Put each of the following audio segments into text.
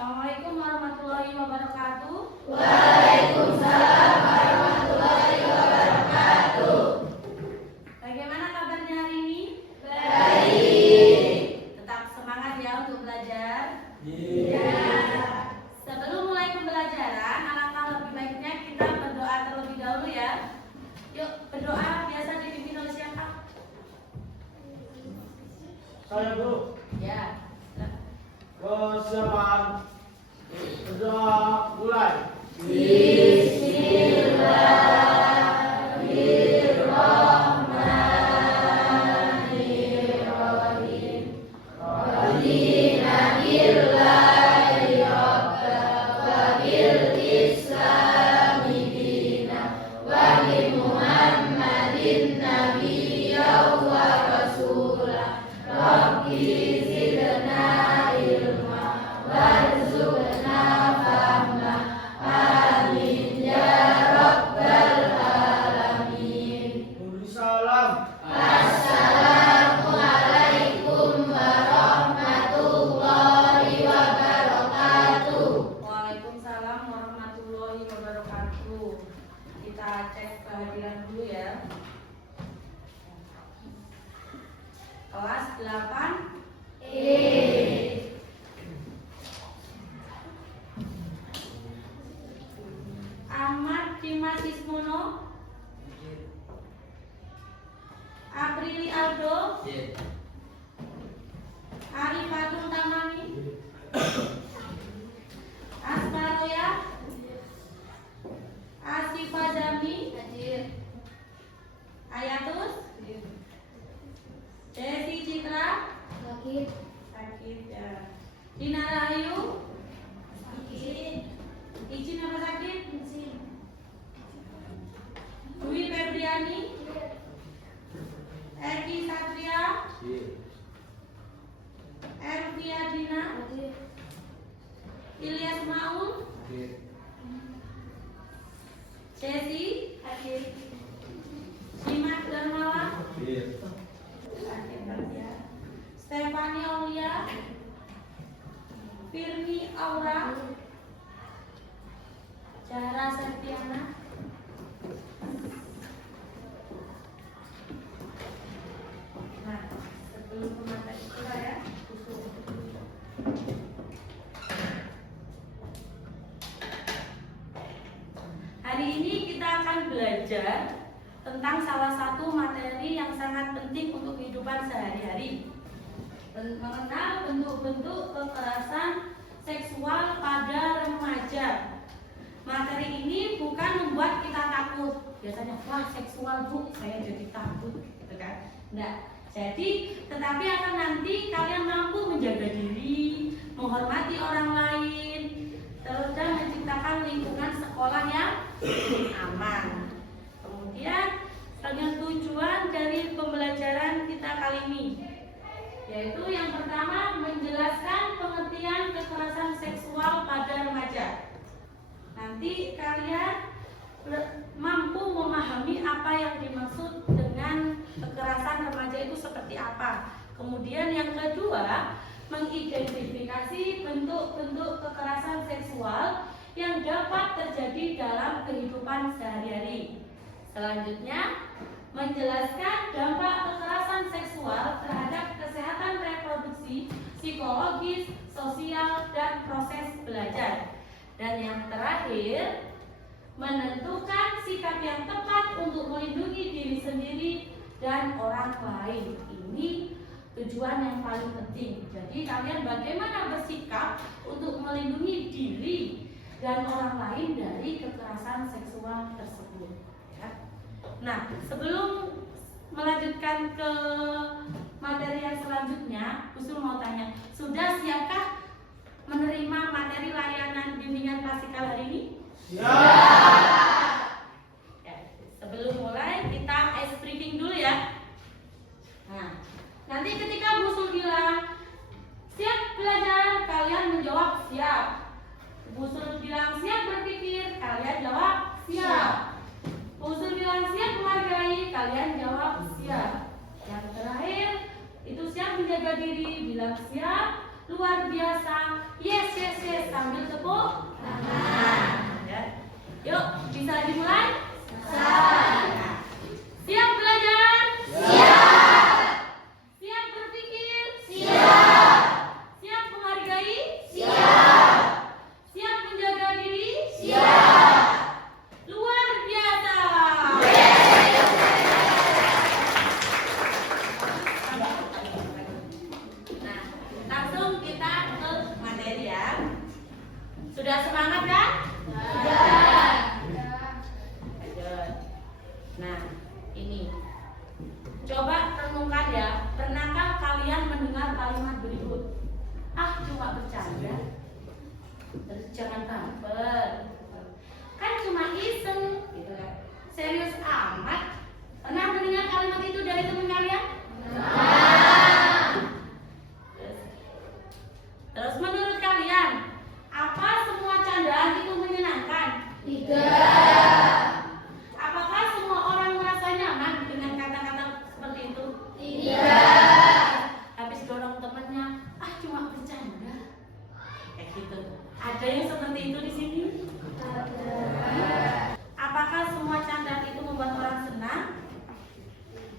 Assalamualaikum warahmatullahi wabarakatuh. Waalaikumsalam warahmatullahi wabarakatuh. Bagaimana kabarnya hari ini? Baik. Tetap semangat ya untuk belajar. Iya. Sebelum mulai pembelajaran, alangkah lebih baiknya kita berdoa terlebih dahulu ya. Yuk berdoa, biasa dipimpin oleh siapa? Saya Bu. Ya. Persiapan berdoa mulai. Bismillahirrahmanirrahim. Radina billahi rabba wa bil islami dina wa bi Muhammadin nabiyya wa rasulah. Rabbi zidna ilma warzuqna fahma. Amin ya rabbal alamin. Beri salam. Assalamualaikum warahmatullahi wabarakatuh. Waalaikumsalam warahmatullahi wabarakatuh. Kita cek kehadiran dulu ya. Kelas 8 Ahmad Dimas Ismono, Aprili Aldo, Ari Fatul Tamani, Asmaroya, Asifa Zami, Ayatus, Desi Citra, sakit ya. Dina Rahayu, izin apa sakit? Dwi Febriani, Eki Satria, Ervia Dina, Ilyas Maul, Jesse, Dimas Darmawan, Stefani Aulia, Firmi Aura, Zahra Septiana, nah sebelum ke materi kita ya, hari ini kita akan belajar tentang salah satu materi yang sangat penting untuk kehidupan sehari-hari, mengenal bentuk-bentuk kekerasan seksual pada remaja. Materi ini bukan membuat kita takut. Biasanya wah seksual Bu, saya jadi takut, gitu kan? Enggak. Jadi, tetapi akan nanti kalian mampu menjaga diri, menghormati orang lain, terus dan menciptakan lingkungan sekolah yang aman. Kemudian dengan tujuan dari pembelajaran kita kali ini, yaitu yang pertama menjelaskan pengertian kekerasan seksual pada remaja. Nanti kalian mampu memahami apa yang dimaksud dengan kekerasan remaja itu seperti apa. Kemudian yang kedua, mengidentifikasi bentuk-bentuk kekerasan seksual yang dapat terjadi dalam kehidupan sehari-hari. Selanjutnya, menjelaskan dampak kekerasan seksual terhadap kesehatan reproduksi, psikologis, sosial, dan proses belajar. Dan yang terakhir, menentukan sikap yang tepat untuk melindungi diri sendiri dan orang lain. Ini tujuan yang paling penting. Jadi kalian bagaimana bersikap untuk melindungi diri dan orang lain dari kekerasan seksual tersebut ya. Nah, sebelum melanjutkan ke materi yang selanjutnya, Usul mau tanya, sudah siapkah menerima materi layanan bimbingan klasikal hari ini? Ya. Ya, sebelum mulai kita ice breaking dulu ya. Nah, nanti ketika Usul bilang siap belajar, kalian menjawab siap. Usul bilang siap berpikir, kalian jawab siap. Usul bilang siap menghargai, kalian jawab siap. Yang terakhir itu siap menjaga diri, bilang siap. luar biasa. Yes, yes, yes. Sambil tepuk tangan. Ya. Yuk, bisa dimulai? Nah, siap belajar? Siap. Siap berpikir? Siap. Siap menghargai? Siap. Siap menjaga diri? Siap. Luar biasa. Nah, langsung kita ke materi ya. Sudah semangat kan? Sudah. Lanjut. Nah, ini. Coba renungkan ya. Pernahkah kalian mendengar kalimat berikut? Ah, cuma bercanda. Terus jangan baper. Kan cuma iseng, gitu kan. Serius amat. Pernah mendengar kalimat itu dari teman kalian? Terus menurut kalian, apa semua candaan itu menyenangkan? Tidak. Apakah semua orang merasa nyaman dengan kata-kata seperti itu? Tidak. Habis dorong temannya, ah cuma bercanda. Kayak gitu. Ada yang seperti itu di sini? Apakah semua candaan itu membuat orang senang?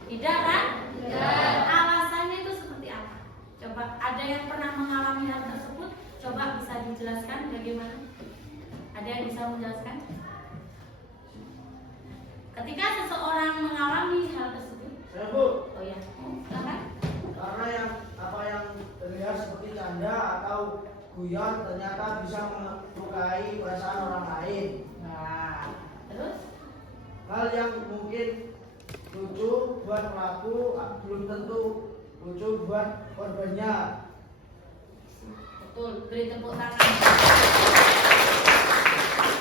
Tidak kan? Tidak. Alasannya itu seperti apa? Coba, ada yang pernah mengalami hal tersebut? Coba bisa dijelaskan bagaimana? Ada yang bisa menjelaskan? Ketika seseorang mengalami hal tersebut, Saya Bu, oh ya, silakan. karena apa yang terlihat seperti canda atau guyon ternyata bisa melukai perasaan orang lain. Nah, terus? Hal yang mungkin lucu buat pelaku belum tentu lucu buat korbannya. Betul, beri tepuk tangan.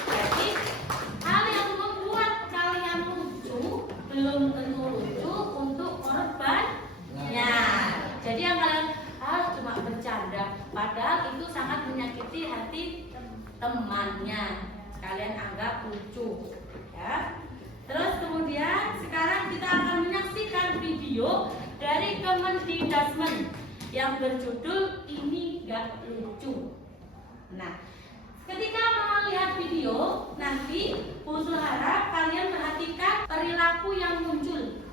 Jadi, hal yang membuat kalian lucu belum tentu lucu untuk korbannya. Jadi yang kalian cuma bercanda, padahal itu sangat menyakiti hati temannya. Kalian anggap lucu, ya. Terus kemudian sekarang kita akan menyaksikan video dari Kemendikbud yang berjudul Ini Gak Lucu. Nah, ketika melihat video nanti, Usul harap kalian perhatikan perilaku yang muncul.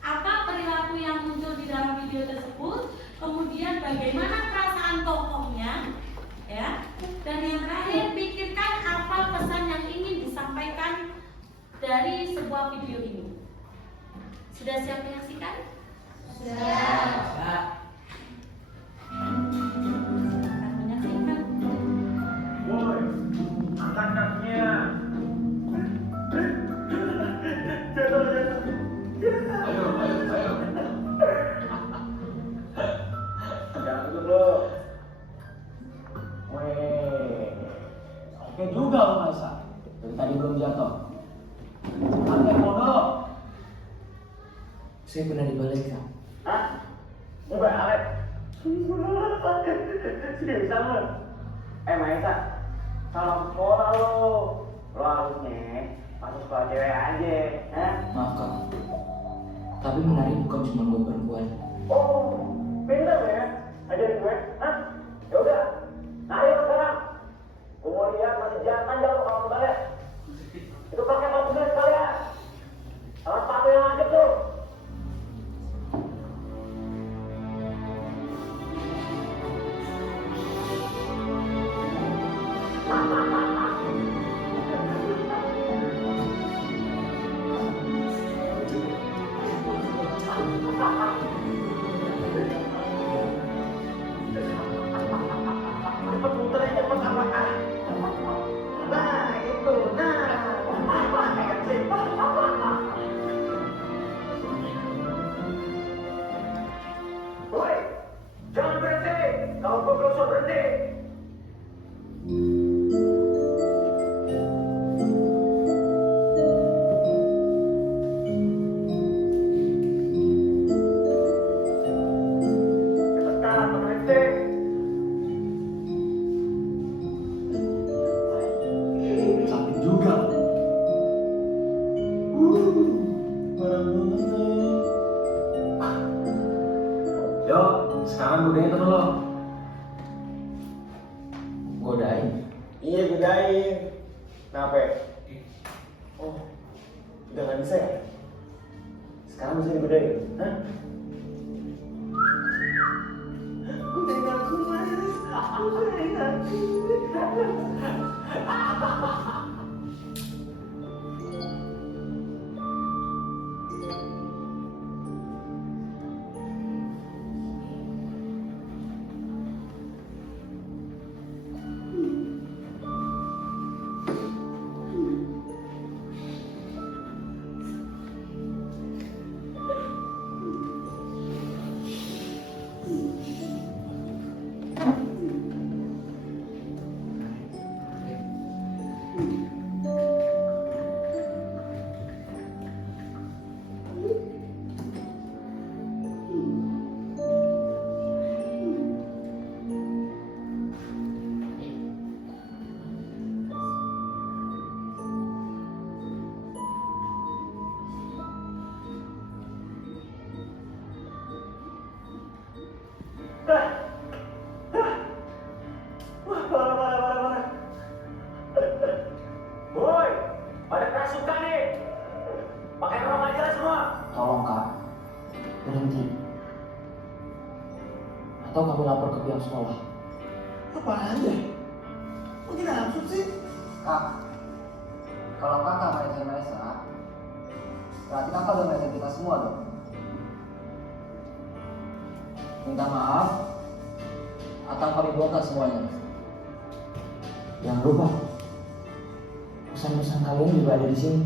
Apa perilaku yang muncul di dalam video tersebut? Kemudian bagaimana perasaan tokohnya, ya? Dan yang terakhir, pikirkan apa pesan yang ingin disampaikan dari sebuah video ini. Sudah siap menyaksikan? Siap. Akan menyaksikan. Woi, angkat kakinya. Ayo. Jangan dulu. Weh, Oke juga lo Maisa. Dari tadi belum jatuh. Pakai bodoh. Saya pernah dibalik Kak. hah? Enggak, Alek. Seriusan lu? Maisa, kalau sekolah lo harusnya masuk sekolah cewek aja, Maaf Kak. Tapi menari bukan cuma buat perempuan. Oh, pintar ya? Ajarin gue, Ya udah, nari lo sekarang. Gue mau lihat masih jantan jauh kalau kembali. Itu pakai baju gue sekalian. Salah sepatu yang aja tuh. Cepet muter aja, cepet apa? Nah, itu, nah. Woi, jangan berhenti. Kalau gue belum bisa berhenti. Cepetan, berhenti. Sakit juga. Parah banget nih. Yuk, sekarang gue dateng lo. Kenapa ya? Oh, udah nggak bisa ya? Sekarang bisa dibedain, hah? Aku tinggal kemarin, aku tinggal. Wah, parah. Woi, pada kerasukan nih. Pakai rok aja lah semua. Tolong kak, berhenti. Atau kami lapor ke pihak sekolah. Apaan deh? Mungkin absurd sih. Kak, kalau kakak manajer Maesa, berarti kakak udah manajer kita semua dong. Minta maaf, atau kami bongkar semuanya. Jangan lupa, pesan-pesan kalian juga ada di sini.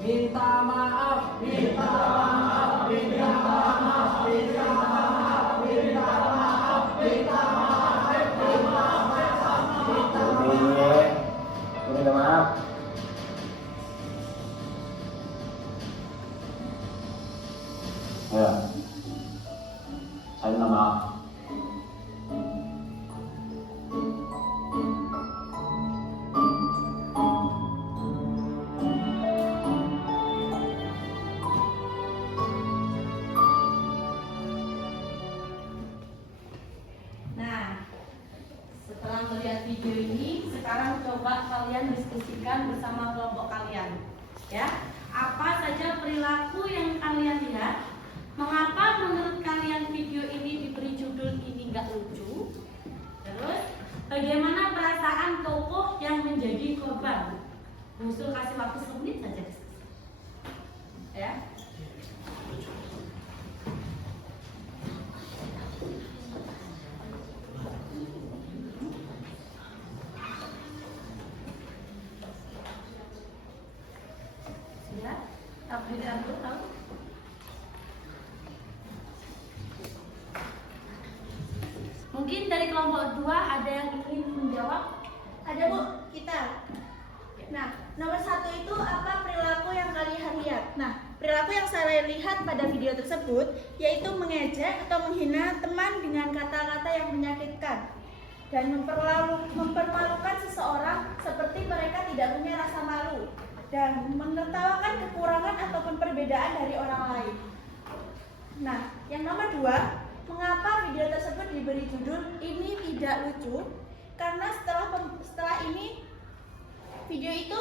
Minta maaf, minta maaf, minta maaf, minta maaf, minta maaf, minta maaf, minta maaf. Minta maaf. Ya, saya minta maaf. Nah, setelah melihat video ini, sekarang coba kalian diskusikan bersama kelompok kalian. Ya, apa saja perilaku yang kalian lihat? Mengapa menurut kalian video ini diberi judul ini nggak lucu? Terus, bagaimana perasaan tokoh yang menjadi korban? Musul kasih waktu 1 menit saja diskusi. Ya. Siap? Abdi tahu? Mungkin dari kelompok 2 ada yang ingin menjawab? Ada Bu, kita. Nah, nomor 1 itu apa perilaku yang kalian lihat? Nah, perilaku yang saya lihat pada video tersebut yaitu mengejek atau menghina teman dengan kata-kata yang menyakitkan dan mempermalukan seseorang seperti mereka tidak punya rasa malu dan menertawakan kekurangan ataupun perbedaan dari orang lain. Nah, yang nomor 2, mengapa video tersebut diberi judul ini tidak lucu? Karena setelah ini video itu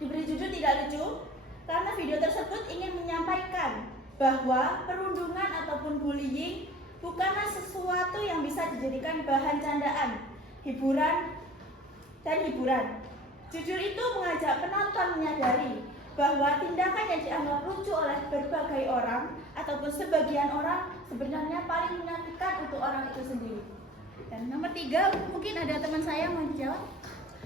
diberi judul tidak lucu karena video tersebut ingin menyampaikan bahwa perundungan ataupun bullying bukanlah sesuatu yang bisa dijadikan bahan candaan, hiburan. Judul itu mengajak penonton menyadari bahwa tindakan yang dianggap lucu oleh berbagai orang ataupun sebagian orang sebenarnya paling menyakitkan untuk orang itu sendiri. Dan nomor 3, mungkin ada teman saya mau dijawab.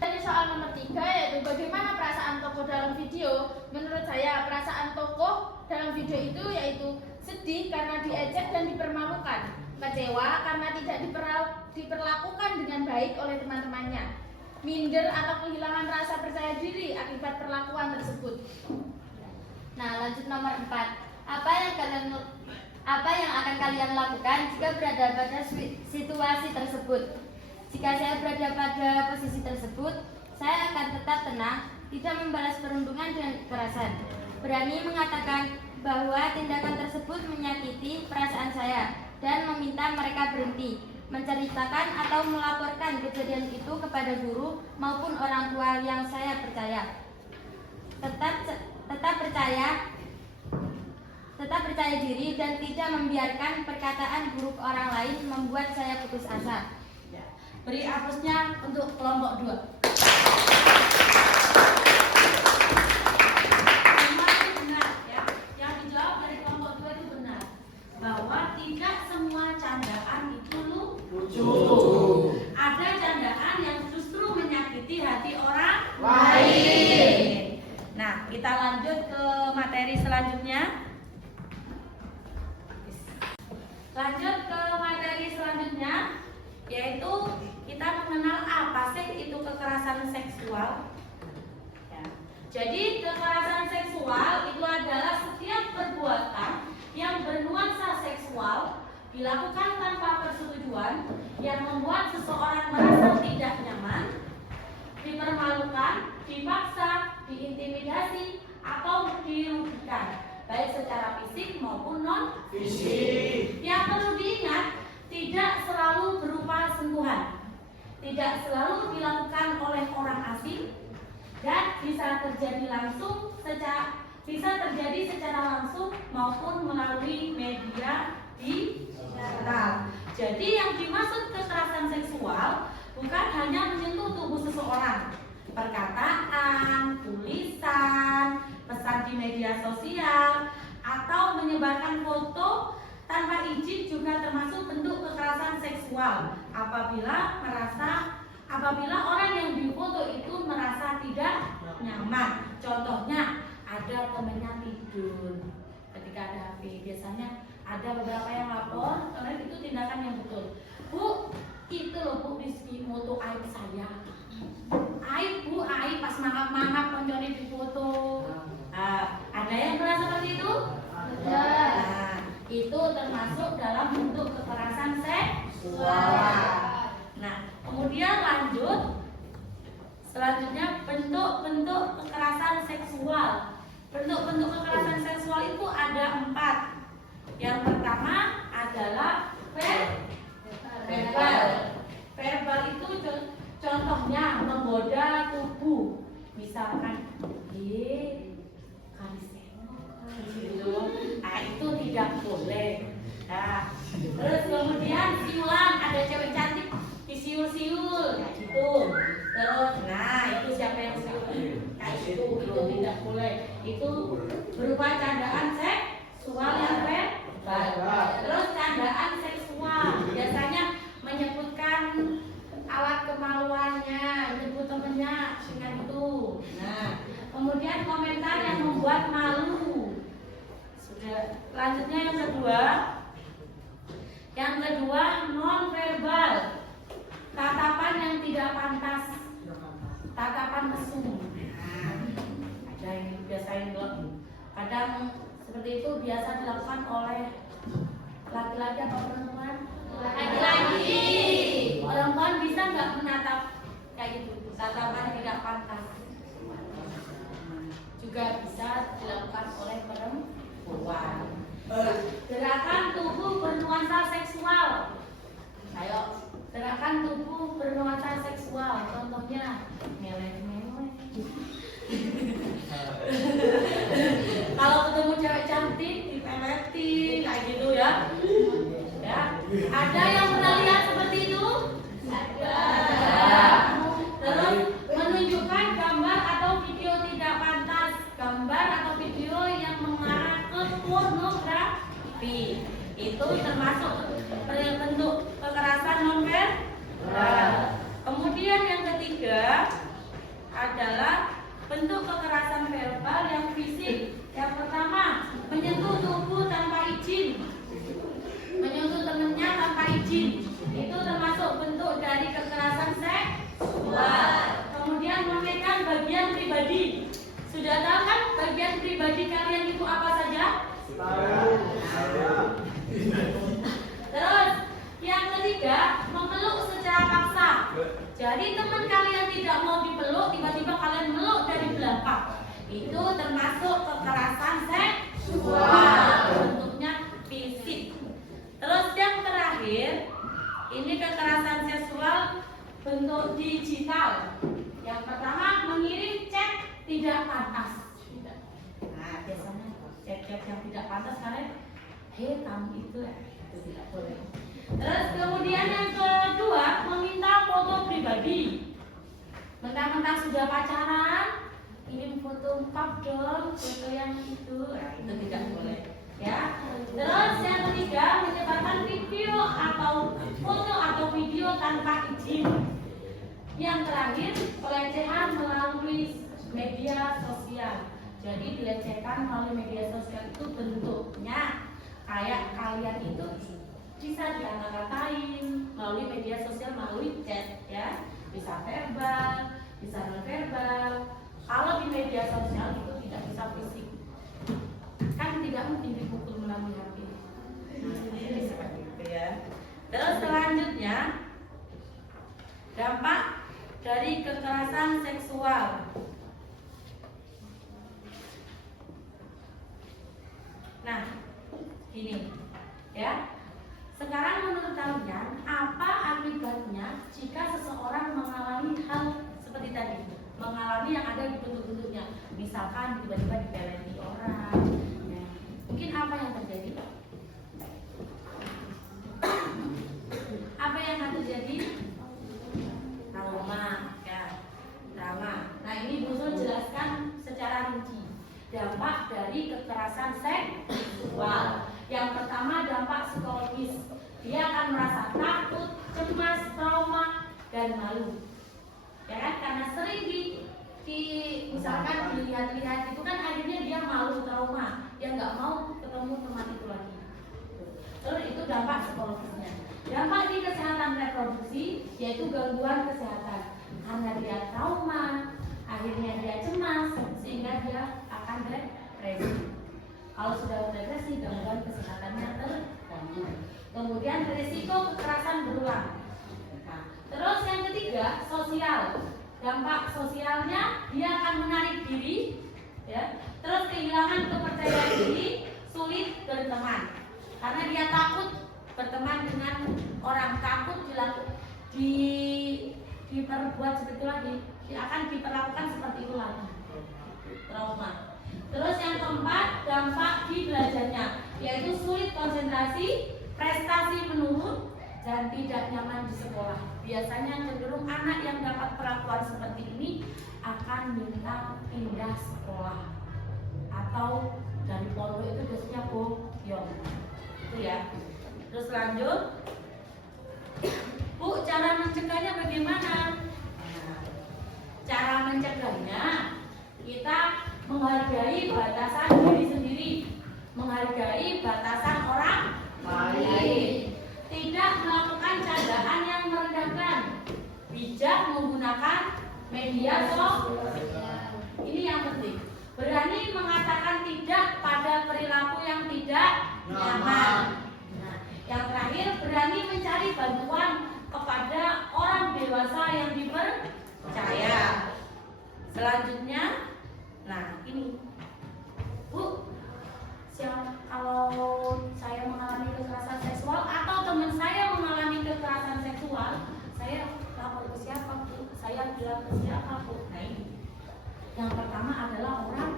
Dari soal nomor 3 yaitu bagaimana perasaan tokoh dalam video. Menurut saya perasaan tokoh dalam video itu yaitu sedih karena diejek dan dipermalukan, kecewa karena tidak diperlakukan dengan baik oleh teman-temannya, minder atau kehilangan rasa percaya diri akibat perlakuan tersebut. Nah, lanjut nomor 4. Apa yang akan kalian lakukan jika berada pada situasi tersebut? Jika saya berada pada posisi tersebut, saya akan tetap tenang, tidak membalas perundungan dengan kekerasan. Berani mengatakan bahwa tindakan tersebut menyakiti perasaan saya dan meminta mereka berhenti. menceritakan atau melaporkan kejadian itu kepada guru maupun orang tua yang saya percaya. Tetap percaya diri dan tidak membiarkan perkataan buruk orang lain membuat saya putus asa. Ya. Beri aplausnya untuk kelompok 2. Semua itu benar ya. Yang dijawab dari kelompok 2 itu benar. Bahwa tidak semua candaan itu lucu. Ada candaan yang justru menyakiti hati orang lain. Nah, kita lanjut ke materi selanjutnya. Yaitu kita mengenal apa sih itu kekerasan seksual. Ya. Jadi kekerasan seksual itu adalah setiap perbuatan yang bernuansa seksual dilakukan tanpa persetujuan yang membuat seseorang merasa tidak nyaman, dipermalukan, dipaksa, diintimidasi, atau dirugikan, baik secara fisik maupun non fisik. Yang perlu diingat, tidak selalu berupa sentuhan, tidak selalu dilakukan oleh orang asing, dan bisa terjadi secara langsung maupun melalui media digital. Jadi yang dimaksud kekerasan seksual bukan hanya menyentuh tubuh seseorang, perkataan, tulisan, pesan di media sosial, atau menyebarkan foto tanpa izin juga termasuk bentuk kekerasan seksual apabila orang yang difoto itu merasa tidak nyaman. Contohnya ada temennya tidur ketika ada HP. Biasanya ada beberapa yang lapor karena itu tindakan yang betul. Bu, itu loh Bu Rizky foto aib saya. Aib Bu, aib pas mangap-mangap mencuri di foto. Ada yang merasa seperti itu? Ada. Itu termasuk dalam bentuk kekerasan seksual. Nah, kemudian selanjutnya bentuk-bentuk kekerasan seksual. Bentuk-bentuk kekerasan seksual itu ada 4. Yang pertama adalah verbal. Verbal itu contohnya menggoda tubuh, misalkan gitu. Nah, itu tidak boleh. Nah, terus kemudian siulan, ada cewek cantik disiul-siul kayak gitu. Terus nah, itu siapa yang siul kayak gitu, itu tidak boleh. Itu berupa candaan seksual yang verbal. Terus candaan seksual biasanya menyebutkan alat kemaluannya, menyebut temennya dengan itu. Nah, kemudian komentar yang membuat malu. Selanjutnya yang kedua non verbal, tatapan yang tidak pantas, tatapan mesum. Ada yang biasain kadang seperti itu biasa dilakukan oleh laki-laki atau perempuan? Laki-laki. Perempuan bisa nggak menatap kayak gitu, tatapan tidak pantas? Juga bisa dilakukan oleh perempuan. Gerakan tubuh bernuansa seksual. Ayo, gerakan tubuh bernuansa seksual. Contohnya melek-melek. Kalau ketemu cewek cantik dipeletin kayak gitu ya. Ya. Ada yang pernah lihat seperti itu? Ada. Terus menunjukkan gambar atau video tidak pantas, gambar atau video yang mengarah ke pornografi. Itu termasuk bentuk kekerasan non-verbal. Kemudian yang ketiga adalah bentuk kekerasan verbal yang fisik. Yang pertama, menyentuh tubuh tanpa izin, menyentuh temennya tanpa izin. Itu termasuk bentuk dari kekerasan seksual. Kemudian memegang bagian pribadi. Sudah tahu kan bagian pribadi kalian itu apa saja? Terus yang ketiga, memeluk secara paksa. Jadi teman kalian tidak mau dipeluk, tiba-tiba kalian meluk dari belakang. Itu termasuk kekerasan seksual. Bentuknya fisik. Terus yang terakhir, ini pantas karena kamu itu itu tidak boleh. Terus kemudian yang kedua, meminta foto pribadi. Mentang-mentang sudah pacaran, kirim foto empat dong, foto yang itu tidak boleh. Ya. Terus yang ketiga, menyebarkan video atau foto atau video tanpa izin. Yang terakhir, pelecehan melalui media sosial. Jadi dilecehkan melalui media sosial itu bentuknya kayak kalian itu bisa dikata-katain melalui media sosial, melalui chat ya, bisa verbal, bisa non verbal. Kalau di media sosial itu tidak bisa fisik, kan tidak mungkin dipukul melalui HP. Jadi seperti itu ya. Terus selanjutnya, dampak dari kekerasan seksual. Nah, gini ya. Sekarang menurut kalian apa akibatnya jika seseorang mengalami hal seperti tadi, mengalami yang ada di bentuk-bentuknya, misalkan tiba-tiba dipeleti orang, ya. Mungkin apa yang terjadi? Apa yang akan terjadi? Trauma, ya, trauma. Nah ini Bu Sul jelaskan secara rinci dampak dari kekerasan seksual. Yang pertama dampak psikologis, dia akan merasa takut, cemas, trauma, dan malu. Ya kan? Karena sering misalkan dilihat-lihat itu kan akhirnya dia malu, trauma, dia nggak mau ketemu teman itu lagi. Terus itu dampak psikologisnya. Dampak di kesehatan reproduksi yaitu gangguan kesehatan. Karena dia trauma, akhirnya dia cemas, sehingga dia akan depresi. Kalau sudah depresi, gangguan kesehatannya terganggu. Kemudian risiko kekerasan berulang. Nah, terus yang ketiga, sosial. Dampak sosialnya dia akan menarik diri, ya. Terus kehilangan kepercayaan diri, sulit berteman. Karena dia takut berteman dengan orang, takut diperbuat seperti itu lagi, dia akan diperlakukan seperti itu lagi. Trauma. Terus yang keempat, dampak di belajarnya, yaitu sulit konsentrasi, prestasi menurun, dan tidak nyaman di sekolah. Biasanya cenderung anak yang dapat perlakuan seperti ini akan minta pindah sekolah, atau dari pondok itu biasanya boyong. Itu ya. Terus lanjut, Bu, cara mencegahnya bagaimana? Cara mencegahnya, kita menghargai batasan diri sendiri, menghargai batasan orang lain, tidak melakukan candaan yang merendahkan, bijak menggunakan media sosial. Ini yang penting. Berani mengatakan tidak pada perilaku yang tidak nyaman. Nah, yang terakhir, berani mencari bantuan kepada orang dewasa yang dipercaya. Selanjutnya, nah ini, Bu, kalau saya mengalami kekerasan seksual atau teman saya mengalami kekerasan seksual, saya lapor ke siapa, Bu? Saya bilang ke siapa, Bu? Nah ini, yang pertama adalah orang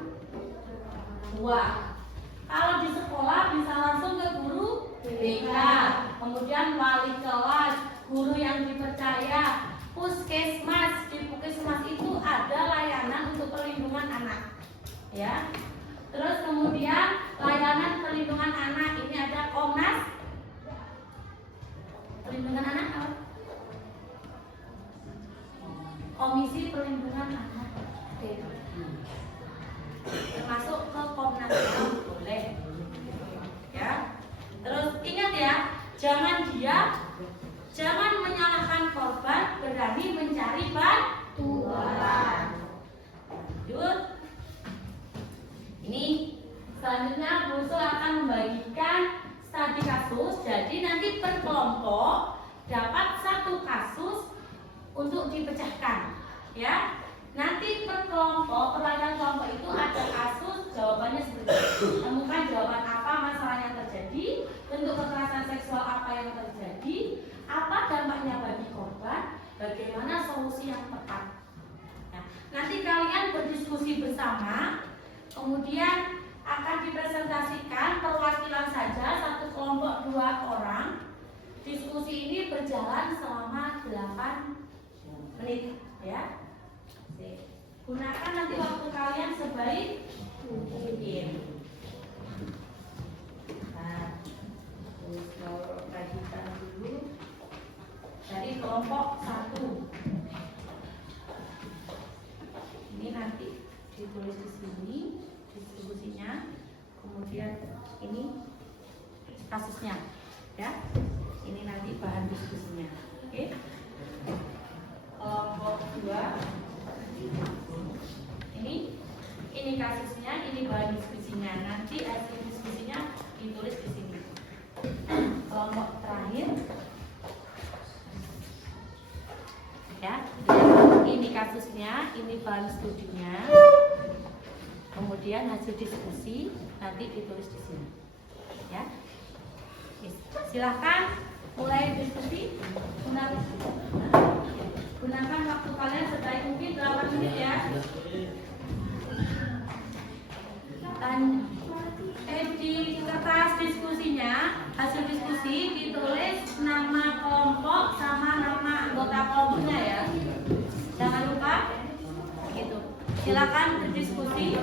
tua. Kalau di sekolah bisa langsung ke guru BK, kemudian wali kelas, guru yang dipercaya, puskesmas. Di puskesmas itu ada layanan untuk perlindungan anak, ya. Terus kemudian layanan perlindungan anak ini ada Komnas Perlindungan Anak, Komisi Perlindungan Anak, termasuk ke Komnas boleh, ya. Terus ingat ya, jangan menyalahkan korban, berani mencari bantuan. Lanjut. Ini selanjutnya Bu Sul akan membagikan studi kasus. Jadi nanti per kelompok dapat satu kasus untuk dipecahkan, ya. Nanti per kelompok, perlatihan kelompok itu ada kasus, jawabannya seperti itu. Temukan jawaban apa masalah yang terjadi, bentuk kekerasan seksual apa yang terjadi, apa dampaknya bagi korban, bagaimana solusi yang tepat. Nah, nanti kalian berdiskusi bersama, kemudian akan dipresentasikan perwakilan saja, satu kelompok 2 orang. Diskusi ini berjalan selama 8 menit ya. Gunakan nanti waktu kalian sebaik mungkin. Nah, terus kalau kajian dulu dari kelompok 1. Ini nanti ditulis di sini diskusinya, kemudian ini kasusnya ya. Ini nanti bahan diskusinya. Oke. Kelompok 2 ini kasusnya, ini bahan diskusinya. Nanti hasil diskusinya ditulis di sini. Kelompok terakhir ya, ini kasusnya, ini bahan studinya, kemudian hasil diskusi nanti ditulis di sini ya. Silahkan mulai diskusi. Gunakan waktu kalian sebaik mungkin 8 menit ya. Di kertas diskusinya, hasil diskusi ditulis nama kelompok sama nama anggota kelompoknya ya. Jangan lupa gitu. Silakan berdiskusi.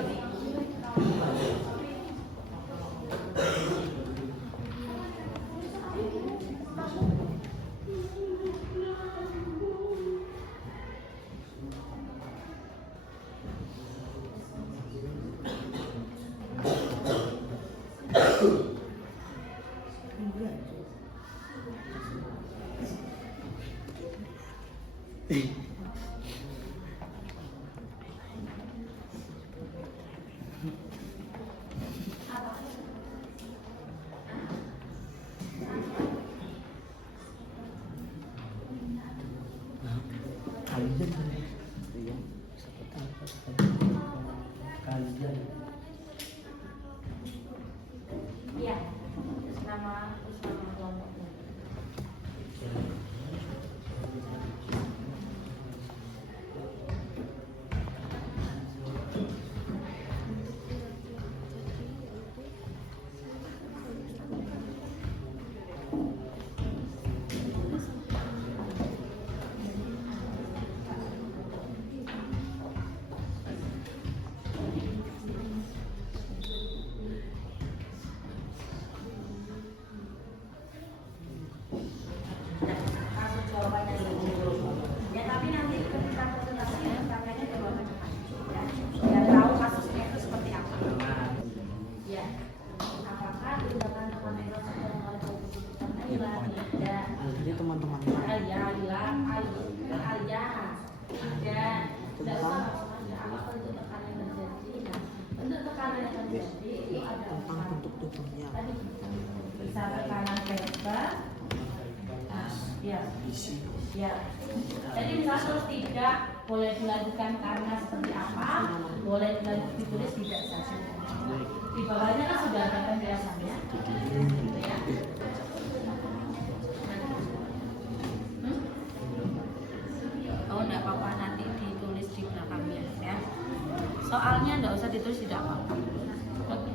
Iya, terus nama kelompoknya. Bisa tekanan verbal, ya. Jadi misalnya terus tidak boleh dilanjutkan karena seperti apa, boleh ditulis tidak saja. Di bawahnya kan sudah ada penjelasannya, gitu ya. Oh, enggak apa-apa, nanti ditulis di belakangnya ya. Soalnya enggak usah ditulis, tidak apa-apa. Oke.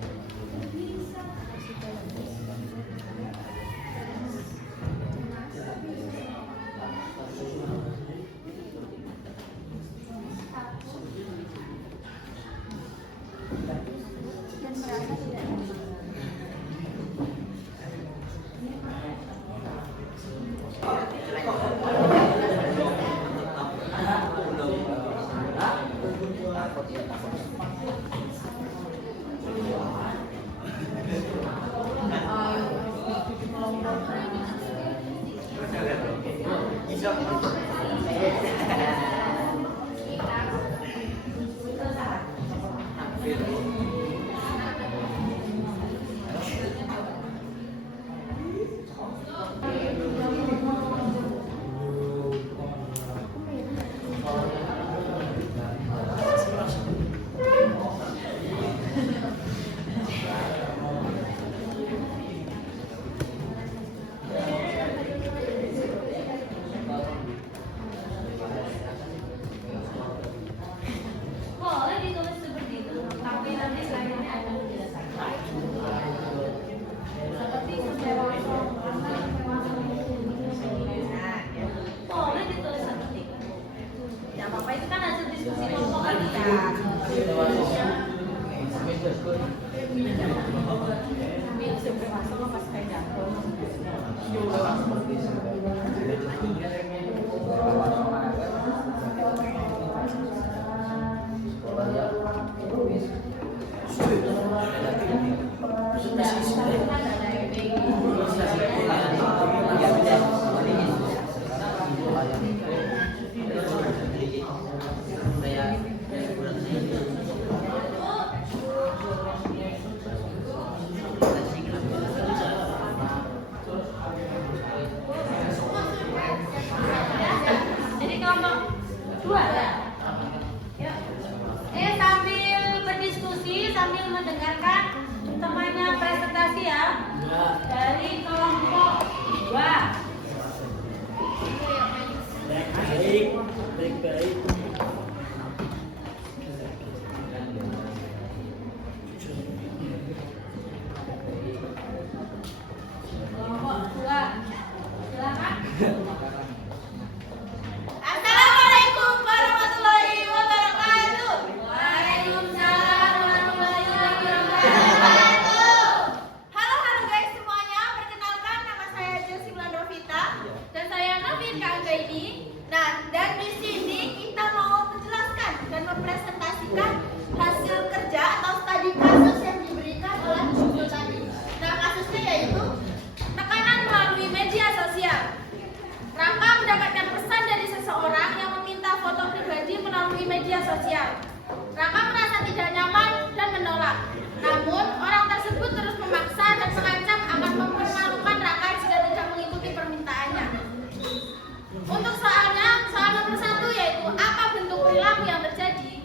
media sosial. Raka merasa tidak nyaman dan menolak. Namun, orang tersebut terus memaksa dan mengancam akan mempermalukan Raka jika tidak mengikuti permintaannya. Untuk soalnya, soal nomor 1 yaitu apa bentuk perilaku yang terjadi.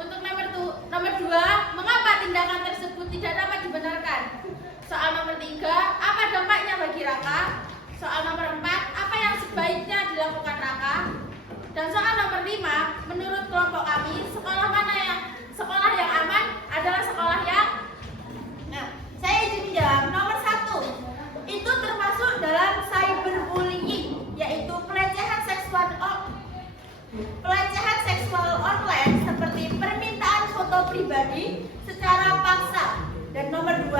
Untuk nomor 2, mengapa tindakan tersebut tidak dapat dibenarkan. Soal nomor 3, apa dampaknya bagi Raka. Soal nomor 4, apa yang sebaiknya dilakukan Raka. Dan soal nomor 5, menurut kelompok kami, sekolah yang aman adalah sekolah yang. Nah, saya izin menjawab. Nomor 1 itu termasuk dalam cyberbullying, yaitu pelecehan seksual online seperti permintaan foto pribadi secara paksa. Dan nomor 2,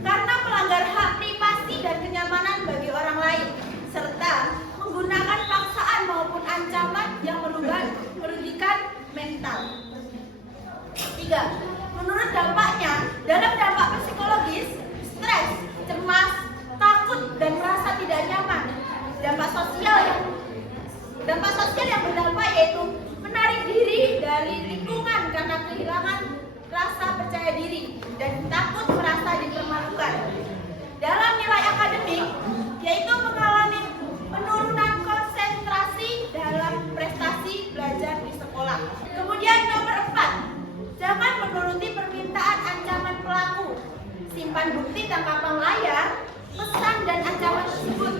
karena melanggar hak privasi dan kenyamanan bagi orang lain, serta menggunakan paksaan maupun ancaman yang merugikan mental. 3. Menurut dampaknya, dalam dampak psikologis, stres, cemas, takut, dan merasa tidak nyaman. Dampak sosial yang berdampak yaitu menarik diri dari lingkungan karena kehilangan rasa percaya diri dan takut merasa dipermalukan. Dalam nilai akademik, yaitu mengalami penurunan konsentrasi dalam prestasi belajar di sekolah. Kemudian nomor 4, jangan menuruti permintaan ancaman pelaku. Simpan bukti tangkapan layar, pesan dan ancaman tersebut.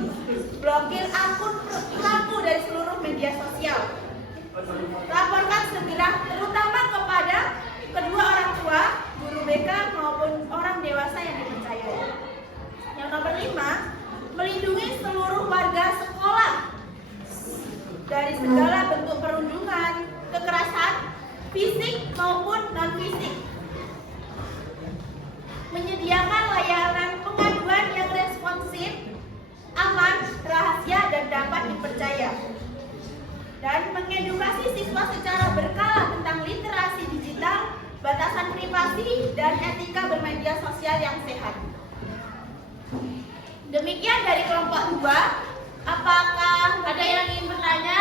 Blokir akun pelaku dari seluruh media sosial. Laporkan segera terutama kepada kedua orang tua, guru BK maupun orang dewasa yang dipercayai. Yang nomor 5, melindungi seluruh warga sekolah dari segala bentuk perundungan, kekerasan, fisik maupun non-fisik. Menyediakan layanan pengaduan yang responsif, aman, rahasia, dan dapat dipercaya. Dan mengedukasi siswa secara berkala tentang literasi digital, batasan privasi, dan etika bermedia sosial yang sehat. Demikian dari kelompok 2. Apakah Ada yang ingin bertanya?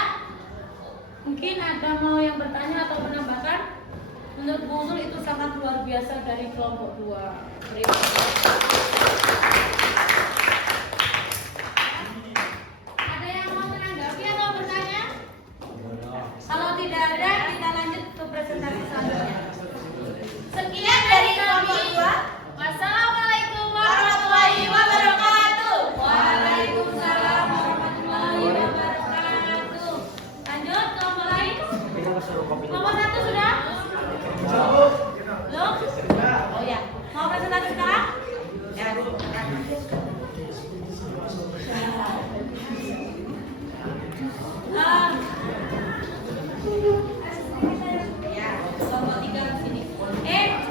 Mungkin ada mau yang bertanya atau menambahkan? Menurut Bu Usul itu sangat luar biasa dari kelompok 2. Terima kasih. Ada yang mau menanggapi atau bertanya? Kalau tidak ada, kita lanjut ke presentasi selanjutnya. sekian dari kelompok 2. Wassalamualaikum Warahmatullahi wabarakatuh. Waalaikumsalam warahmatullahi wabarakatuh. Lanjut kelompok lain. Kelompok 1 sudah? Belum? Oh ya. Mau presentasi sekarang? Ya. Ya, kelompok 3 di sini.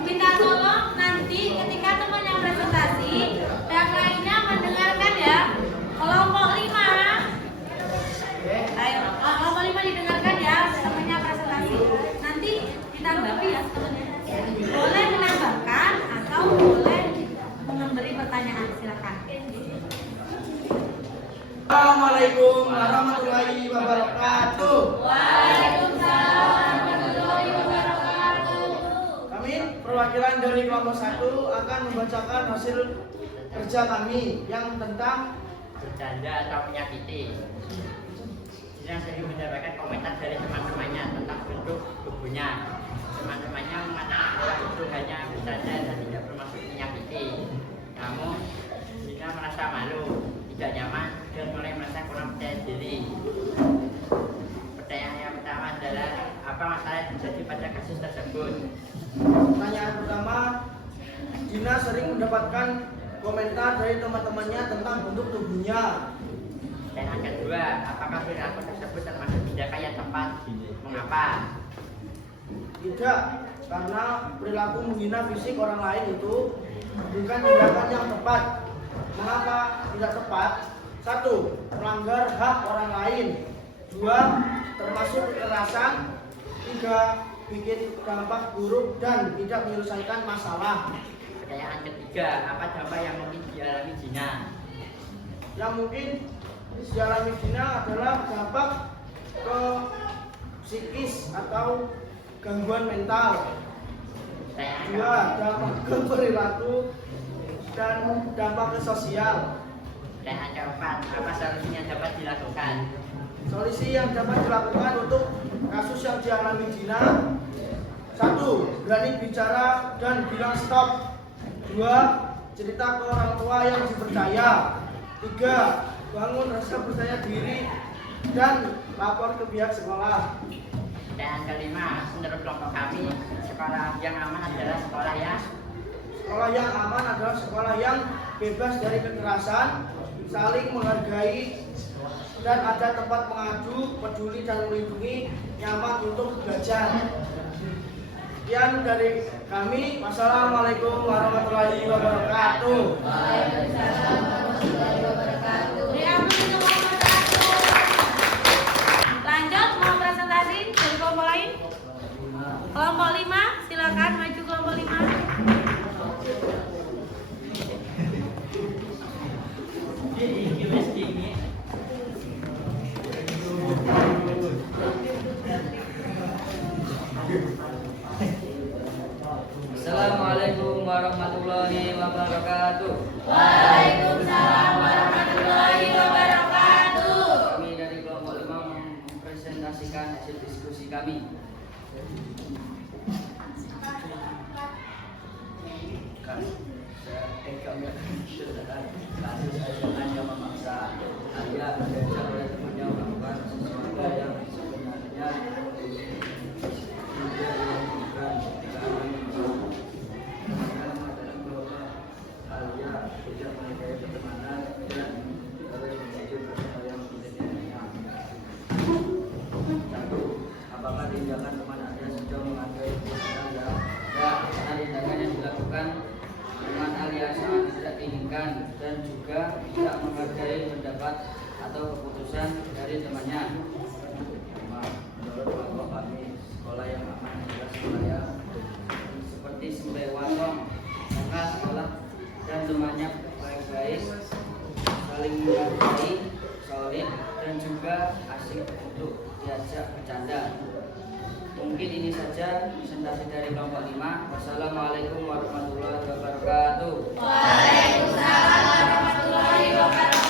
Minta tolong nanti ketika teman yang presentasi, yang lainnya mendengarkan ya. Kelompok 5. Ayo, kelompok 5 didengarkan ya, temannya presentasi. Nanti ditanggapi ya temannya. Boleh menambahkan atau boleh memberi pertanyaan, silakan. Assalamualaikum warahmatullahi wabarakatuh. Waalaikumsalam warahmatullahi wabarakatuh. Kami perwakilan dari kelompok 1 akan membacakan hasil kerja kami yang tentang bercanda atau menyakiti. Yang sering mendapatkan komentar dari teman-temannya tentang bentuk tubuhnya. Teman-temannya mengatakan bahwa itu hanya bercanda dan tidak bermaksud menyakiti. Namun, Dina merasa malu, tidak nyaman, dan mulai merasa kurang percaya diri. Pertanyaan yang pertama adalah apa masalah yang terjadi pada kasus tersebut? pertanyaan pertama, Dina sering mendapatkan komentar dari teman-temannya tentang bentuk tubuhnya. Dan yang kedua, apakah perilaku tersebut termasuk tindakan yang tepat? Mengapa? Tidak, karena perilaku menghina fisik orang lain itu bukan tindakan yang tepat. Mengapa tidak tepat? 1. Melanggar hak orang lain. 2. Termasuk kekerasan. 3. Bikin dampak buruk dan tidak menyelesaikan masalah. Pertanyaan ketiga, apa dampak yang mungkin dialami Dina? Yang mungkin dialami Gina adalah dampak ke psikis atau gangguan mental. Dua, dampak ke perilaku dan dampak ke sosial. Dan ada 4, apa solusinya dapat dilakukan? Solusi yang dapat dilakukan untuk kasus yang dialami Gina: 1. Berani bicara dan bilang stop. 2. Cerita ke orang tua yang dipercaya. 3. Bangun rasa percaya diri dan lapor ke pihak sekolah. Dan kelima, menurut kelompok kami, sekolah yang aman adalah sekolah yang aman adalah sekolah yang bebas dari kekerasan, saling menghargai, dan ada tempat mengadu, peduli dan melindungi, nyaman untuk belajar. Sekian dari kami. Wassalamualaikum warahmatullahi wabarakatuh. Waalaikumsalam warahmatullahi wabarakatuh. Lanjut, mau presentasi dari kelompok lain? Kelompok 5, silakan maju kelompok 5. Assalamualaikum warahmatullahi wabarakatuh. Waalaikumsalam warahmatullahi wabarakatuh. Kami dari kelompok 5 mempresentasikan hasil diskusi kami. Kasus ajaran yang memaksa ayah diajak oleh temannya melakukan sesuatu yang sebenarnya apakah tindakan teman Anda sudah menghargai tindakan karena tindakan yang dilakukan teman alias sangat tidak diinginkan dan juga tidak menghargai pendapat atau keputusan dari temannya. Menurut kelompok kami, sekolah yang aman adalah sekolah yang seperti sembelih watong, maka sekolah dan temannya baik-baik, saling menghargai, solid, dan juga asik untuk diajak bercanda. Mungkin ini saja presentasi dari kelompok 5. Wassalamualaikum warahmatullahi wabarakatuh. Waalaikumsalam warahmatullahi wabarakatuh.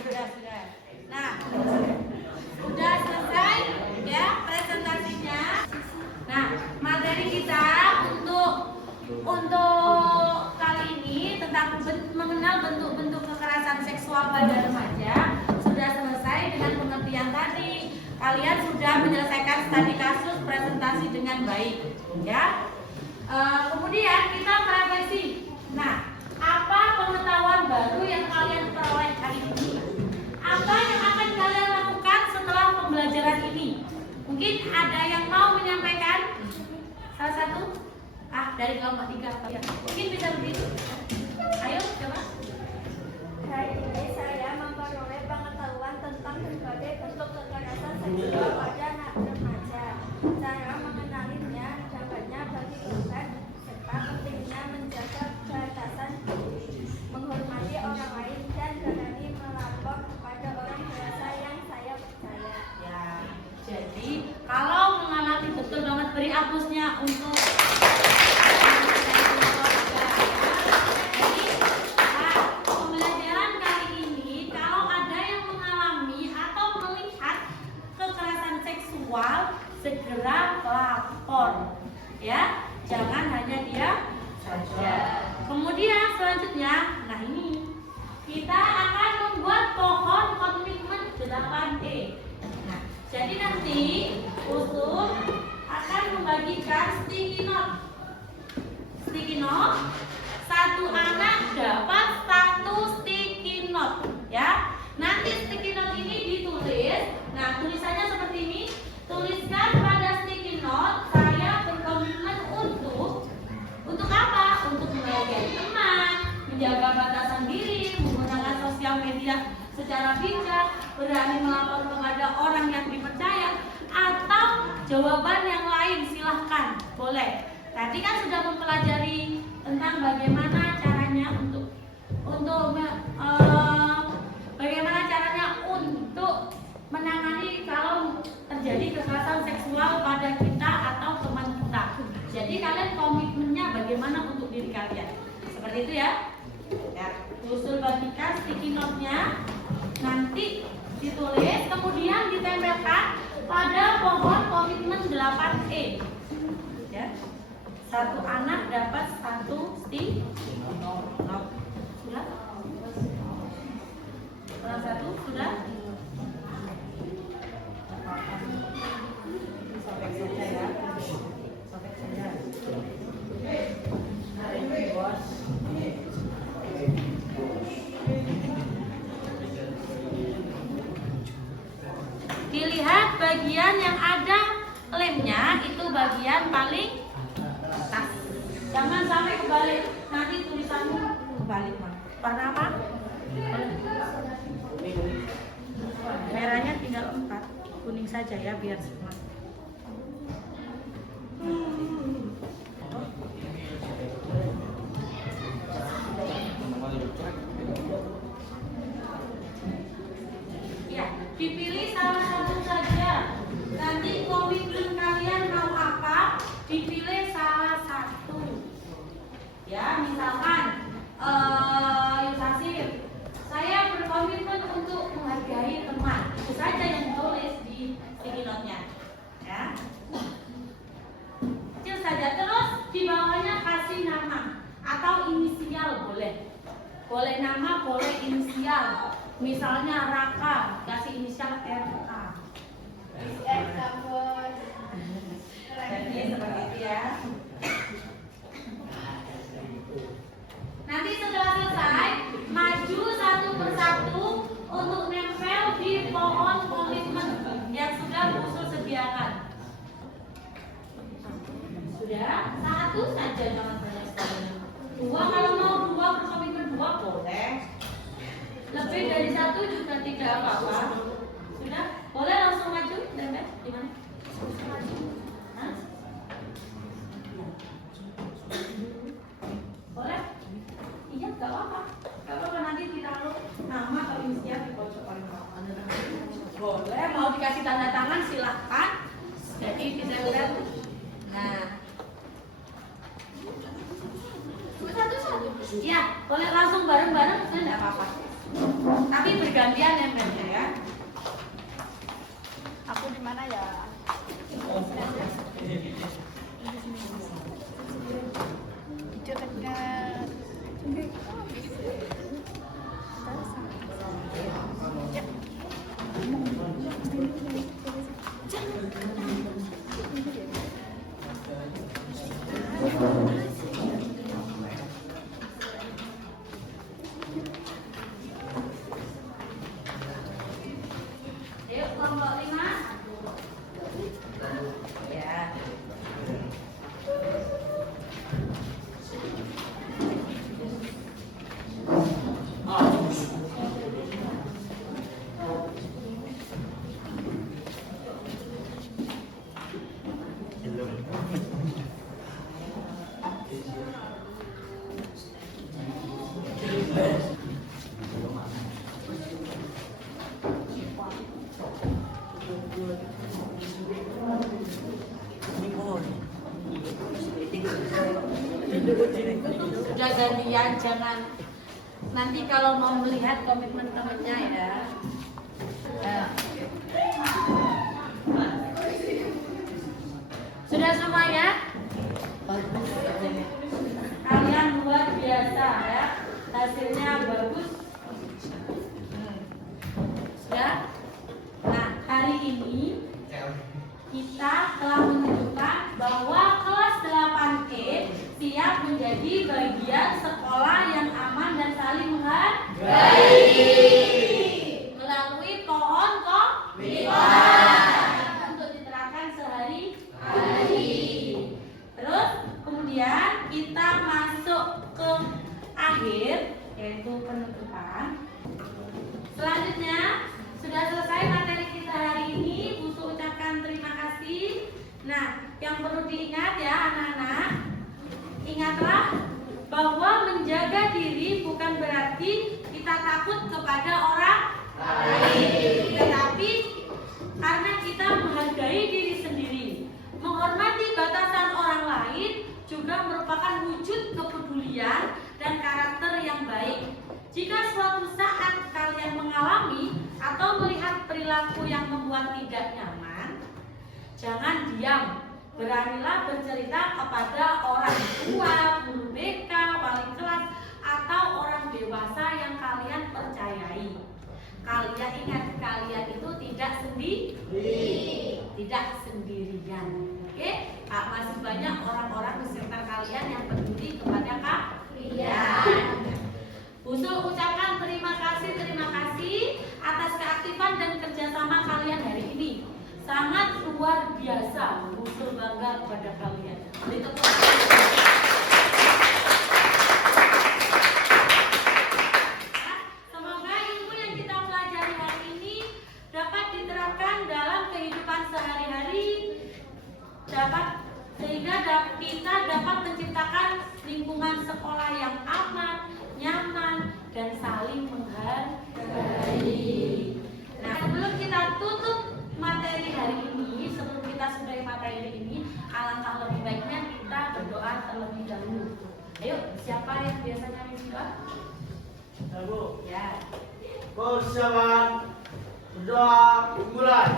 Sudah. Nah, sudah selesai ya presentasinya. Nah, materi kita untuk kali ini tentang mengenal bentuk-bentuk kekerasan seksual pada remaja sudah selesai dengan pengertian tadi. Kalian sudah menyelesaikan studi kasus presentasi dengan baik, ya. Kemudian kita merefleksi. Nah, apa pengetahuan baru yang kalian peroleh hari ini? Apa yang akan kalian lakukan setelah pembelajaran ini? Mungkin ada yang mau menyampaikan? Salah satu? Dari kelompok 3. Mungkin bisa begitu. Ayo, coba. Hari ini saya memperoleh pengetahuan tentang berbagai bentuk kekerasan seksual pada anak remaja, cara mengenalinya, dampaknya bagi korban, serta pentingnya menjaga batasan diri, menghormati orang lain, dan berani melapor kepada orang dewasa yang saya percaya. Ya, jadi kalau mengalami betul banget beri aplusnya untuk pembelajaran kali ini. Kalau ada yang mengalami atau melihat kekerasan seksual, segera lapor, ya, jangan hanya dia saja. Kemudian selanjutnya, nah ini kita akan membuat pohon komitmen 8E. Nah, jadi nanti usul akan membagikan sticky note. Sticky note, satu anak dapat 1 sticky note, ya. Nanti sticky note ini ditulis. Nah, tulisannya seperti ini. Tuliskan pada sticky note, saya berkomitmen untuk apa? Untuk menghargai teman, menjaga batasan diri, menggunakan sosial media secara bijak, berani melapor kepada orang yang dipercaya, atau jawaban yang lain silahkan, boleh. Tadi kan sudah mempelajari tentang bagaimana caranya caranya untuk bagaimana caranya untuk menangani kalau terjadi kekerasan seksual pada kita atau teman kita. Jadi kalian komitmennya bagaimana untuk diri kalian. Seperti itu ya. Ya, usul bagikan sticky note-nya nanti ditulis kemudian ditempelkan pada pohon komitmen 8E. Ya. Satu anak dapat satu sticky note. Sudah? Orang satu sudah? Sobek saja ya. Sobek saja. Bos. Dilihat bagian yang ada lemnya itu bagian paling atas. Jangan sampai kebalik. Nanti tulisanmu kebalik. Warna apa? Merahnya tinggal 4. Kuning saja ya biar semua. Ya, dipilih salah satu saja. Nanti komitmen kalian mau apa? Dipilih salah satu. Ya, misalkan Yusasir, saya berkomitmen untuk menghargai teman. Itu saja yang ditulis di sticky note-nya. Ya. Kecil saja. Terus di bawahnya kasih nama atau inisial boleh. Boleh nama, boleh inisial. Misalnya Raka, kasih inisial RK. Jadi seperti itu ya. Nanti setelah selesai, maju satu persatu untuk nempel di pohon komitmen yang sudah usul sediakan. Sudah? Satu saja, jangan banyak sekali. 2 kalau mau 2 berkomitmen 2 boleh. Lebih dari 1 juga tidak apa-apa. Sudah? Boleh langsung maju, nempel di mana? Hah? Boleh? Iya, gak apa-apa. Gak apa-apa, nanti ditaruh nama atau inisial di pojok paling bawah. Boleh, mau dikasih tanda tangan silahkan. Jadi bisa lihat. Nah, satu-satu. Iya, boleh langsung bareng-bareng, enggak apa-apa. Tapi bergantian nempelnya ya. Aku di mana ya? Dekat. Yuk, kelompok 5. Ya. Sudah gantian, jangan nanti kalau mau melihat komitmen temennya ya. Sudah semua ya? Kalian luar biasa ya, hasilnya bagus. Sudah? Nah, hari ini kita telah menunjukkan bahwa kelas 8E siap menjadi bagian sekolah yang aman dan saling menghargai melalui pohon komitmen untuk diterapkan sehari-hari. Terus kemudian kita masuk ke akhir, yaitu penutupan. Selanjutnya sudah selesai materi kita hari ini. Busu ucapkan terima kasih. Nah, yang perlu diingat ya anak-anak, ingatlah bahwa menjaga diri bukan berarti kita takut kepada orang lain, tetapi karena kita menghargai diri sendiri. Menghormati batasan orang lain juga merupakan wujud kepedulian dan karakter yang baik. Jika suatu saat kalian mengalami atau melihat perilaku yang membuat tidak nyaman, jangan diam. Beranilah bercerita kepada orang tua, guru BK, wali kelas, atau orang dewasa yang kalian percayai. Kalian ingat, kalian itu tidak sendirian. Oke, masih banyak orang-orang di sekitar kalian yang peduli kepada kalian. Usul ucapkan terima kasih atas keaktifan dan kerjasama kalian hari ini. Sangat luar biasa. Usul bangga kepada kalian. Beri tepuk tangan. Semoga ilmu yang kita pelajari hari ini dapat diterapkan dalam kehidupan sehari-hari, sehingga kita dapat menciptakan lingkungan sekolah yang aman, nyaman, dan saling menghargai. Nah, sebelum kita tutup materi hari ini, sebelum kita sudahi materi ini, alangkah lebih baiknya kita berdoa terlebih dahulu. Ayo, siapa yang biasanya berdoa? Bu. Ya. Persiapan berdoa mulai.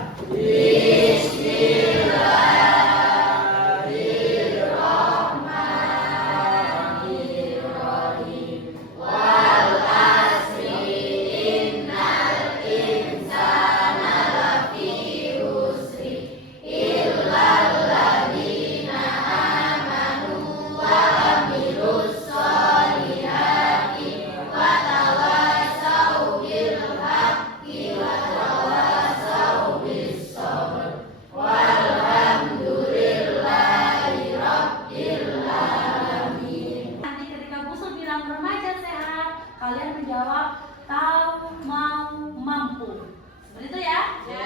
Nanti ketika Busul bilang remaja sehat, kalian menjawab tahu, mau, mampu. Seperti itu ya? Ya.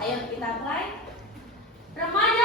Ayo kita mulai. Remaja